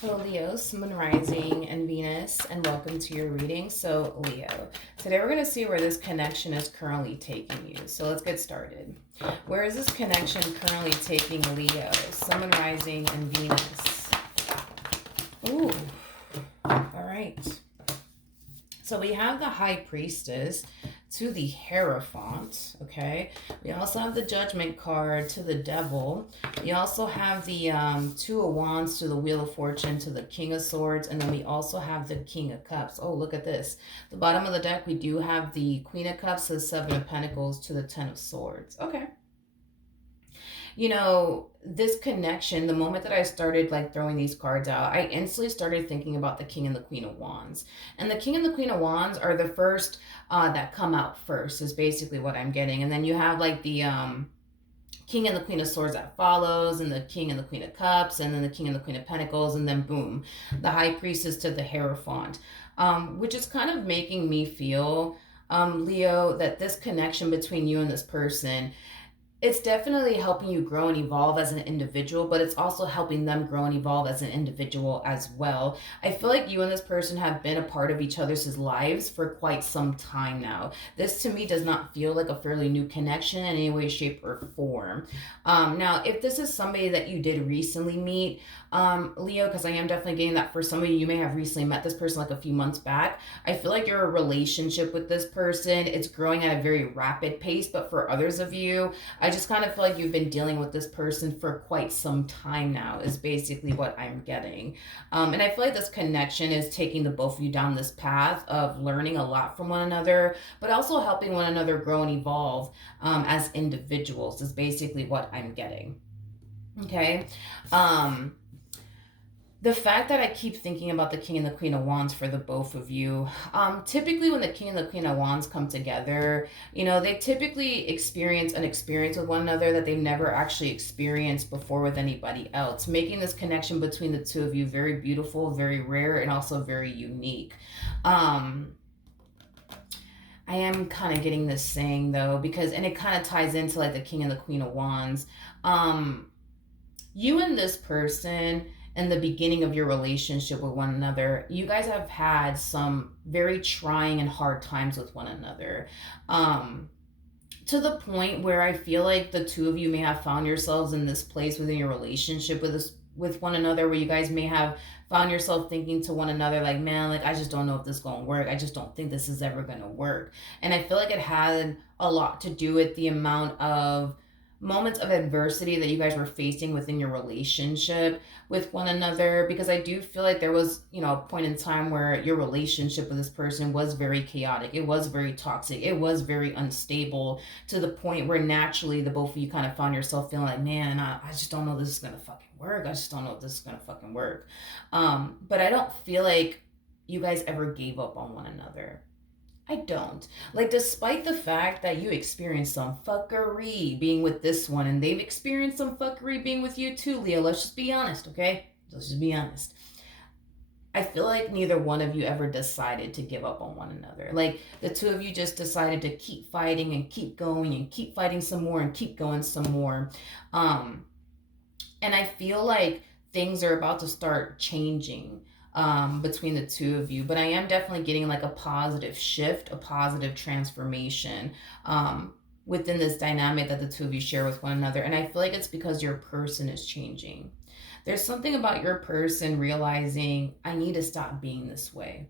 Hello, Leo, Sun Rising, and Venus, and welcome to your reading. So, Leo, today we're going to see where this connection is currently taking you. So, let's get started. Where is this connection currently taking Leo, Sun Rising, and Venus? Ooh, all right. So, we have the High Priestess to the Hierophant, okay? We also have the Judgment card to the Devil. We also have the Two of Wands to the Wheel of Fortune to the King of Swords, and then we also have the King of Cups. Oh, look at this. The bottom of the deck, we do have the Queen of Cups to the Seven of Pentacles to the Ten of Swords. Okay. You know, this connection, the moment that I started like throwing these cards out, I instantly started thinking about the King and the Queen of Wands. And the King and the Queen of Wands are the first that come out first, is basically what I'm getting. And then you have like the King and the Queen of Swords that follows, and the King and the Queen of Cups, and then the King and the Queen of Pentacles, and then boom, the High Priestess to the Hierophant, which is kind of making me feel, Leo, that this connection between you and this person, it's definitely helping you grow and evolve as an individual, but it's also helping them grow and evolve as an individual as well. I feel like you and this person have been a part of each other's lives for quite some time now. This to me does not feel like a fairly new connection in any way, shape, or form. Now, if this is somebody that you did recently meet, Leo, because I am definitely getting that for some of you, you may have recently met this person like a few months back. I feel like your relationship with this person, it's growing at a very rapid pace, but for others of you, I just kind of feel like you've been dealing with this person for quite some time now, is basically what I'm getting. And I feel like this connection is taking the both of you down this path of learning a lot from one another, but also helping one another grow and evolve as individuals, is basically what I'm getting. Okay. Um, the fact that I keep thinking about the King and the Queen of Wands for the both of you, typically when the King and the Queen of Wands come together, you know, they typically experience an experience with one another that they've never actually experienced before with anybody else, making this connection between the two of you very beautiful, very rare, and also very unique. Um, I am kind of getting this saying though, because, and it kind of ties into like the King and the Queen of Wands. Um, you and this person in the beginning of your relationship with one another, you guys have had some very trying and hard times with one another. Um, to the point where I feel like the two of you may have found yourselves in this place within your relationship with one another, where you guys may have found yourself thinking to one another like, man, like I just don't know if this is gonna work. I just don't think this is ever gonna work. And I feel like it had a lot to do with the amount of moments of adversity that you guys were facing within your relationship with one another, because I do feel like there was, you know, a point in time where your relationship with this person was very chaotic, it was very toxic, it was very unstable, to the point where naturally the both of you kind of found yourself feeling like, man, I just don't know this is gonna fucking work. I just don't know if this is gonna fucking work. But I don't feel like you guys ever gave up on one another. I don't. Like, despite the fact that you experienced some fuckery being with this one, and they've experienced some fuckery being with you too, Leo, let's just be honest, okay? Let's just be honest. I feel like neither one of you ever decided to give up on one another. Like, the two of you just decided to keep fighting and keep going and keep fighting some more and keep going some more. Um, and I feel like things are about to start changing between the two of you. But I am definitely getting like a positive shift, a positive transformation within this dynamic that the two of you share with one another. And I feel like it's because your person is changing. There's something about your person realizing, I need to stop being this way.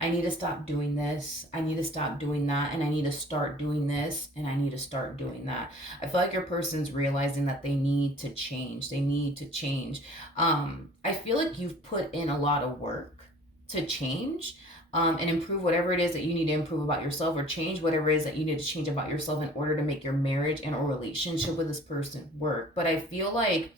I need to stop doing this. I need to stop doing that. And I need to start doing this. And I need to start doing that. I feel like your person's realizing that they need to change. They need to change. I feel like you've put in a lot of work to change. And improve whatever it is that you need to improve about yourself, or change whatever it is that you need to change about yourself in order to make your marriage and or relationship with this person work. But I feel like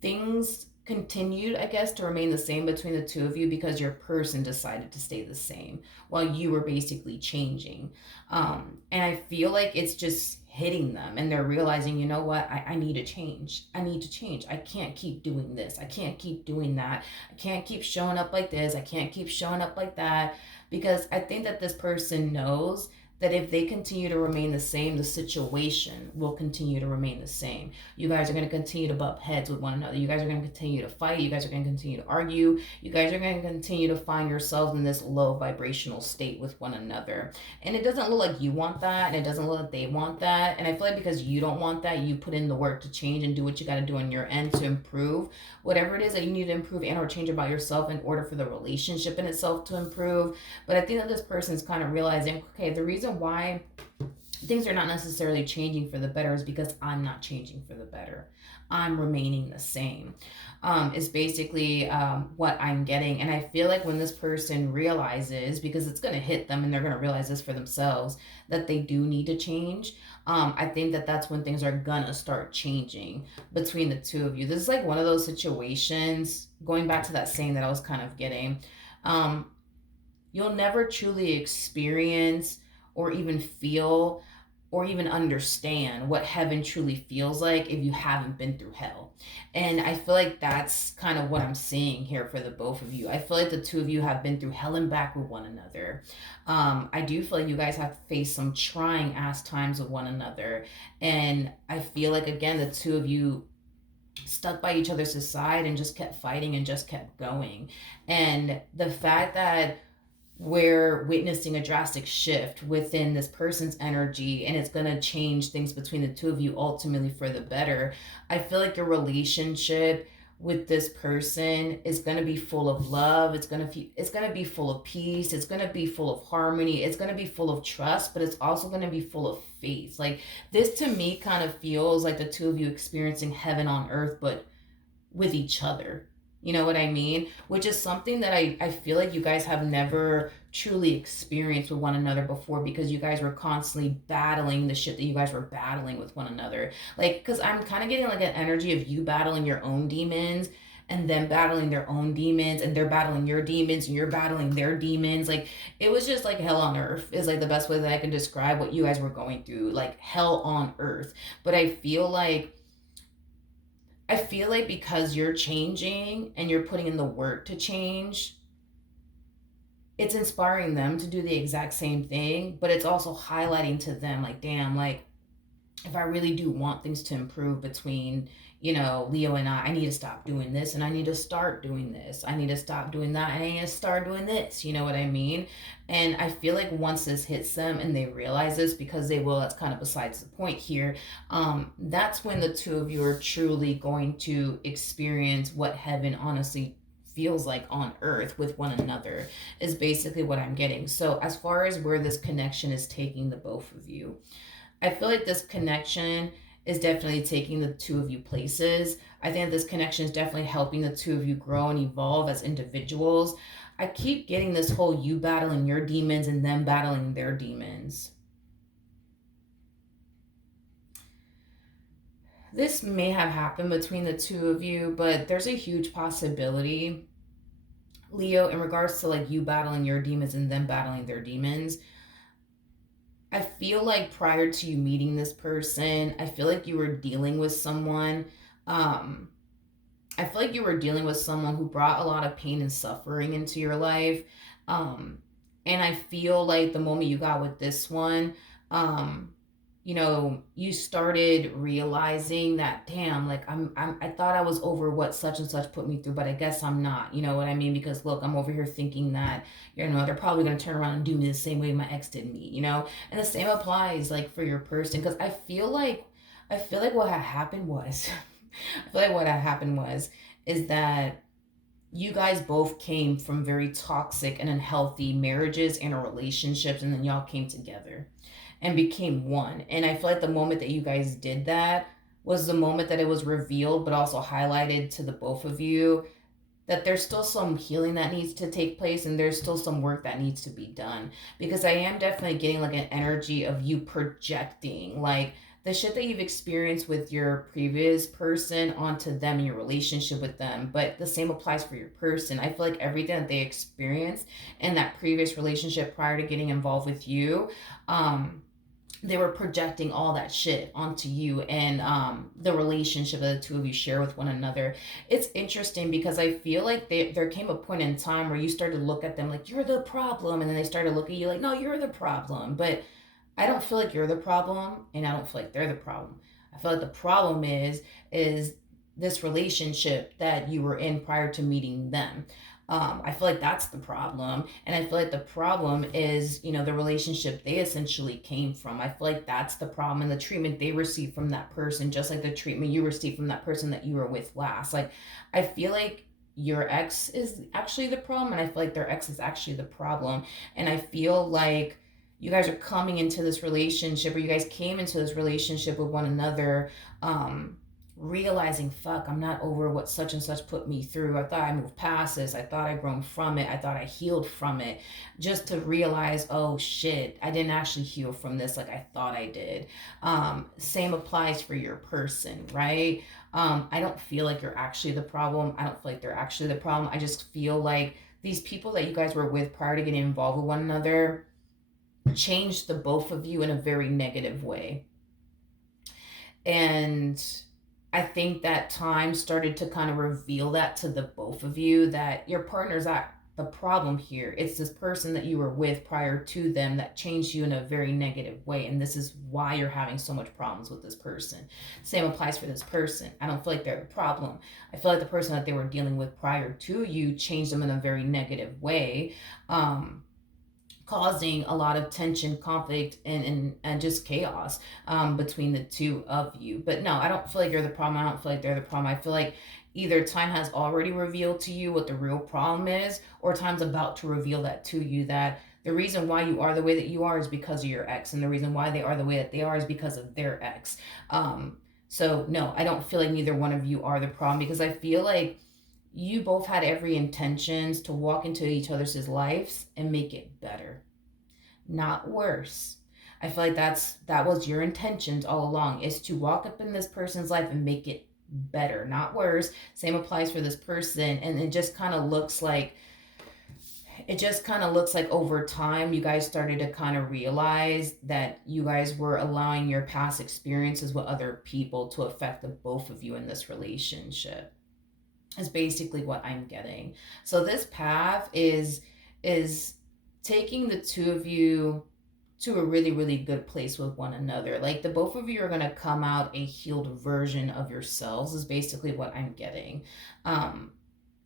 things continued, I guess, to remain the same between the two of you because your person decided to stay the same while you were basically changing. And I feel like it's just hitting them, and they're realizing, you know what, I need to change. I need to change. I can't keep doing this. I can't keep doing that. I can't keep showing up like this. I can't keep showing up like that, because I think that this person knows that if they continue to remain the same, the situation will continue to remain the same. You guys are going to continue to bump heads with one another. You guys are going to continue to fight. You guys are going to continue to argue. You guys are going to continue to find yourselves in this low vibrational state with one another. And it doesn't look like you want that, and it doesn't look like they want that. And I feel like because you don't want that, you put in the work to change and do what you got to do on your end to improve whatever it is that you need to improve and or change about yourself in order for the relationship in itself to improve. But I think that this person is kind of realizing, okay, the reason why things are not necessarily changing for the better is because I'm not changing for the better. I'm remaining the same. Is basically what I'm getting. And I feel like when this person realizes, because it's going to hit them and they're going to realize this for themselves, that they do need to change. I think that that's when things are going to start changing between the two of you. This is like one of those situations, going back to that saying that I was kind of getting. You'll never truly experience or even feel or even understand what heaven truly feels like if you haven't been through hell. And I feel like that's kind of what I'm seeing here for the both of you. I feel like the two of you have been through hell and back with one another. I do feel like you guys have faced some trying ass times with one another. And I feel like, again, the two of you stuck by each other's side and just kept fighting and just kept going. And the fact that we're witnessing a drastic shift within this person's energy and it's going to change things between the two of you ultimately for the better. I feel like your relationship with this person is going to be full of love. It's going to be full of peace. It's going to be full of harmony. It's going to be full of trust, but it's also going to be full of faith. Like, this to me kind of feels like the two of you experiencing heaven on earth, but with each other. You know what I mean? Which is something that I feel like you guys have never truly experienced with one another before, because you guys were constantly battling the shit that you guys were battling with one another. Like, because I'm kind of getting like an energy of you battling your own demons and them battling their own demons, and they're battling your demons and you're battling their demons. Like, it was just like hell on earth is like the best way that I can describe what you guys were going through. Like, hell on earth. But I feel like because you're changing and you're putting in the work to change, it's inspiring them to do the exact same thing, but it's also highlighting to them, like, damn, like, if I really do want things to improve between, Leo and I need to stop doing this and I need to start doing this. I need to stop doing that and I need to start doing this. You know what I mean? And I feel like once this hits them and they realize this, because they will, that's kind of besides the point here, that's when the two of you are truly going to experience what heaven honestly feels like on earth with one another, is basically what I'm getting. So as far as where this connection is taking the both of you, I feel like this connection is definitely taking the two of you places. I think this connection is definitely helping the two of you grow and evolve as individuals. I keep getting this whole you battling your demons and them battling their demons. This may have happened between the two of you, but there's a huge possibility, Leo, in regards to like you battling your demons and them battling their demons. I feel like prior to you meeting this person, I feel like you were dealing with someone. I feel like you were dealing with someone who brought a lot of pain and suffering into your life. And I feel like the moment you got with this one, you started realizing that, damn, like I thought I was over what such and such put me through, but I guess I'm not. You know what I mean? Because look, I'm over here thinking that, they're probably gonna turn around and do me the same way my ex did me, And the same applies like for your person, because I feel like what had happened was, I feel like what had happened was, is that you guys both came from very toxic and unhealthy marriages and relationships, and then y'all came together and became one. And I feel like the moment that you guys did that was the moment that it was revealed, but also highlighted to the both of you that there's still some healing that needs to take place and there's still some work that needs to be done. Because I am definitely getting like an energy of you projecting like the shit that you've experienced with your previous person onto them and your relationship with them. But the same applies for your person. I feel like everything that they experienced in that previous relationship prior to getting involved with you, they were projecting all that shit onto you and the relationship that the two of you share with one another. It's interesting because I feel like there came a point in time where you started to look at them like, you're the problem. And then they started to look at you like, no, you're the problem. But I don't feel like you're the problem, and I don't feel like they're the problem. I feel like the problem is this relationship that you were in prior to meeting them. I feel like that's the problem, and I feel like the problem is, the relationship they essentially came from. I feel like that's the problem, and the treatment they received from that person, just like the treatment you received from that person that you were with last. Like, I feel like your ex is actually the problem, and I feel like their ex is actually the problem, and I feel like you guys are coming into this relationship, or you guys came into this relationship with one another, um realizing, fuck, I'm not over what such and such put me through. I thought I moved past this. I thought I grown from it. I thought I healed from it. Just to realize, oh shit, I didn't actually heal from this like I thought I did. Same applies for your person, right? I don't feel like you're actually the problem. I don't feel like they're actually the problem. I just feel like these people that you guys were with prior to getting involved with one another changed the both of you in a very negative way. And I think that time started to kind of reveal that to the both of you, that your partner's not the problem here. It's this person that you were with prior to them that changed you in a very negative way. And this is why you're having so much problems with this person. Same applies for this person. I don't feel like they're the problem. I feel like the person that they were dealing with prior to you changed them in a very negative way. Causing a lot of tension, conflict, and just chaos between the two of you. But no, I don't feel like you're the problem. I don't feel like they're the problem. I feel like either time has already revealed to you what the real problem is, or time's about to reveal that to you, that the reason why you are the way that you are is because of your ex, and the reason why they are the way that they are is because of their ex. So no, I don't feel like neither one of you are the problem, because I feel like you both had every intentions to walk into each other's lives and make it better, not worse. I feel like that was your intentions all along, is to walk up in this person's life and make it better, not worse. Same applies for this person. And it just kind of looks like over time you guys started to kind of realize that you guys were allowing your past experiences with other people to affect the both of you in this relationship, is basically what I'm getting. So this path is taking the two of you to a really, really good place with one another. Like, the both of you are gonna come out a healed version of yourselves, is basically what I'm getting.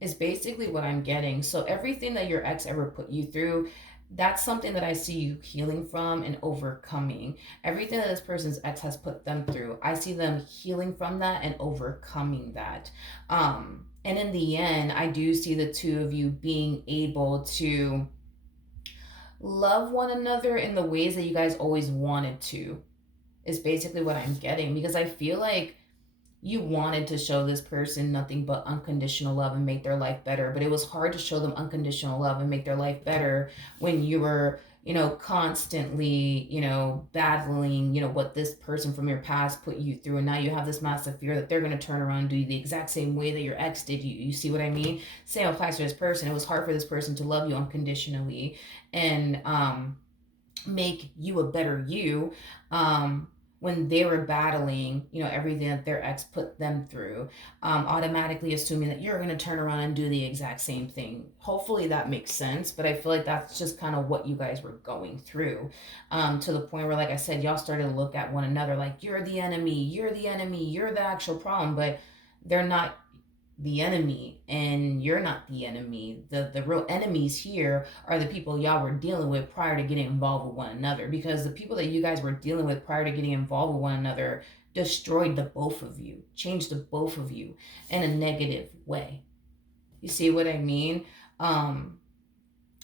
Is basically what I'm getting. So everything that your ex ever put you through, that's something that I see you healing from and overcoming. Everything that this person's ex has put them through, I see them healing from that and overcoming that. And in the end, I do see the two of you being able to love one another in the ways that you guys always wanted to, is basically what I'm getting. Because I feel like you wanted to show this person nothing but unconditional love and make their life better, but it was hard to show them unconditional love and make their life better when you were, constantly, battling, what this person from your past put you through. And now you have this massive fear that they're going to turn around and do the exact same way that your ex did. You see what I mean? Same applies to this person. It was hard for this person to love you unconditionally and make you a better you, when they were battling, everything that their ex put them through, automatically assuming that you're going to turn around and do the exact same thing. Hopefully that makes sense, but I feel like that's just kind of what you guys were going through, to the point where, like I said, y'all started to look at one another like, you're the enemy, you're the enemy, you're the actual problem, but they're not the enemy, and you're not the enemy. The real enemies here are the people y'all were dealing with prior to getting involved with one another, because the people that you guys were dealing with prior to getting involved with one another destroyed the both of you, changed the both of you in a negative way. You see what I mean?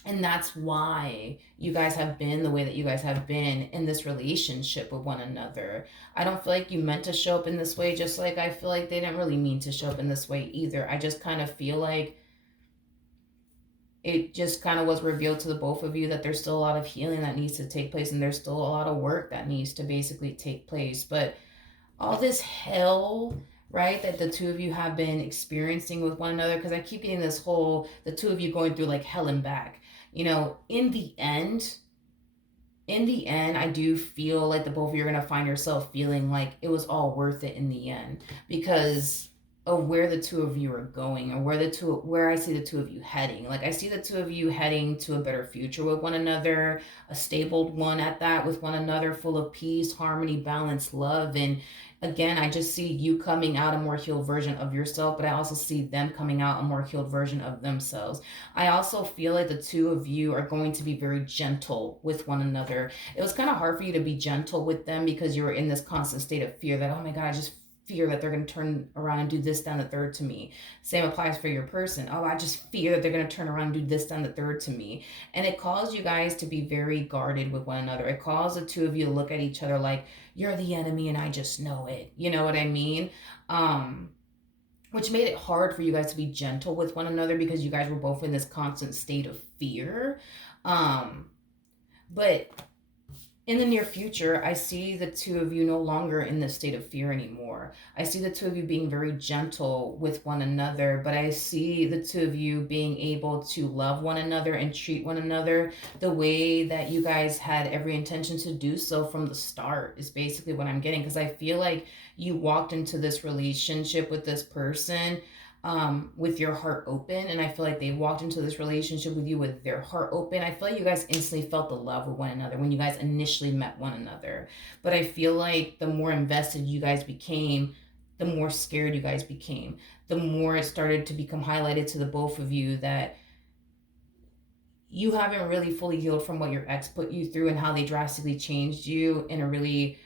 And that's why you guys have been the way that you guys have been in this relationship with one another. I don't feel like you meant to show up in this way, just like I feel like they didn't really mean to show up in this way either. I just kind of feel like it just kind of was revealed to the both of you that there's still a lot of healing that needs to take place, and there's still a lot of work that needs to basically take place. But all this hell, right, that the two of you have been experiencing with one another, because I keep getting this whole, the two of you going through like hell and back, in the end, I do feel like the both of you are going to find yourself feeling like it was all worth it in the end, because of where the two of you are going, or where I see the two of you heading. Like I see the two of you heading to a better future with one another, a stable one at that, with one another, full of peace, harmony, balance, love. And again, I just see you coming out a more healed version of yourself, but I also see them coming out a more healed version of themselves. I also feel like the two of you are going to be very gentle with one another. It was kind of hard for you to be gentle with them because you were in this constant state of fear that, oh my God, I just fear that they're going to turn around and do this down the third to me. Same applies for your person. Oh, I just fear that they're going to turn around and do this down the third to me. And it calls you guys to be very guarded with one another. It calls the two of you to look at each other like, you're the enemy and I just know it. You know what I mean? Which made it hard for you guys to be gentle with one another because you guys were both in this constant state of fear. But in the near future, I see the two of you no longer in this state of fear anymore. I see the two of you being very gentle with one another, but I see the two of you being able to love one another and treat one another the way that you guys had every intention to do so from the start, is basically what I'm getting. Because I feel like you walked into this relationship with this person with your heart open, and I feel like they walked into this relationship with you with their heart open. I feel like you guys instantly felt the love with one another when you guys initially met one another. But I feel like the more invested you guys became, the more scared you guys became. The more it started to become highlighted to the both of you that you haven't really fully healed from what your ex put you through and how they drastically changed you in a really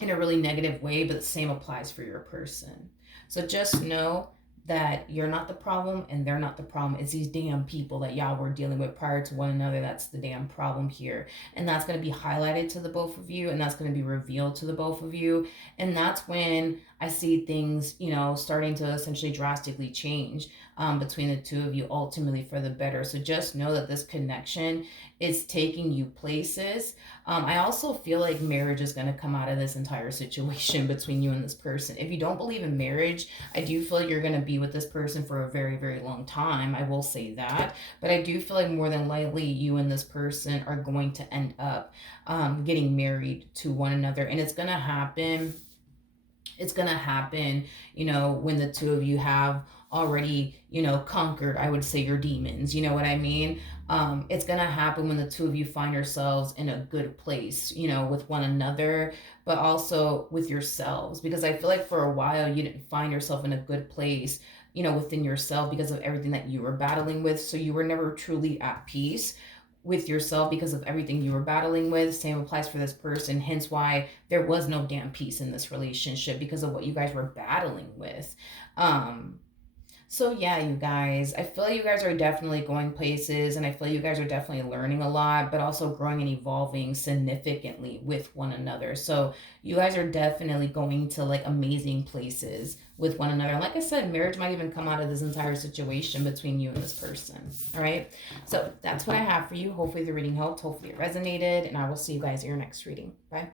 negative way, but the same applies for your person. So just know that you're not the problem and they're not the problem. It's these damn people that y'all were dealing with prior to one another. That's the damn problem here. And that's going to be highlighted to the both of you, and that's going to be revealed to the both of you. And that's when I see things, starting to essentially drastically change between the two of you, ultimately for the better. So just know that this connection is taking you places. I also feel like marriage is going to come out of this entire situation between you and this person. If you don't believe in marriage, I do feel like you're going to be with this person for a very, very long time. I will say that. But I do feel like more than likely you and this person are going to end up getting married to one another. And it's going to happen. It's going to happen, when the two of you have already, conquered, I would say, your demons. You know what I mean? It's going to happen when the two of you find yourselves in a good place, with one another, but also with yourselves. Because I feel like for a while you didn't find yourself in a good place, within yourself because of everything that you were battling with. So you were never truly at peace with yourself because of everything you were battling with. Same applies for this person, hence why there was no damn peace in this relationship, because of what you guys were battling with. So yeah, you guys, I feel like you guys are definitely going places, and I feel like you guys are definitely learning a lot, but also growing and evolving significantly with one another. So you guys are definitely going to like amazing places with one another. And like I said, marriage might even come out of this entire situation between you and this person. All right. So that's what I have for you. Hopefully the reading helped. Hopefully it resonated, and I will see you guys in your next reading. Bye.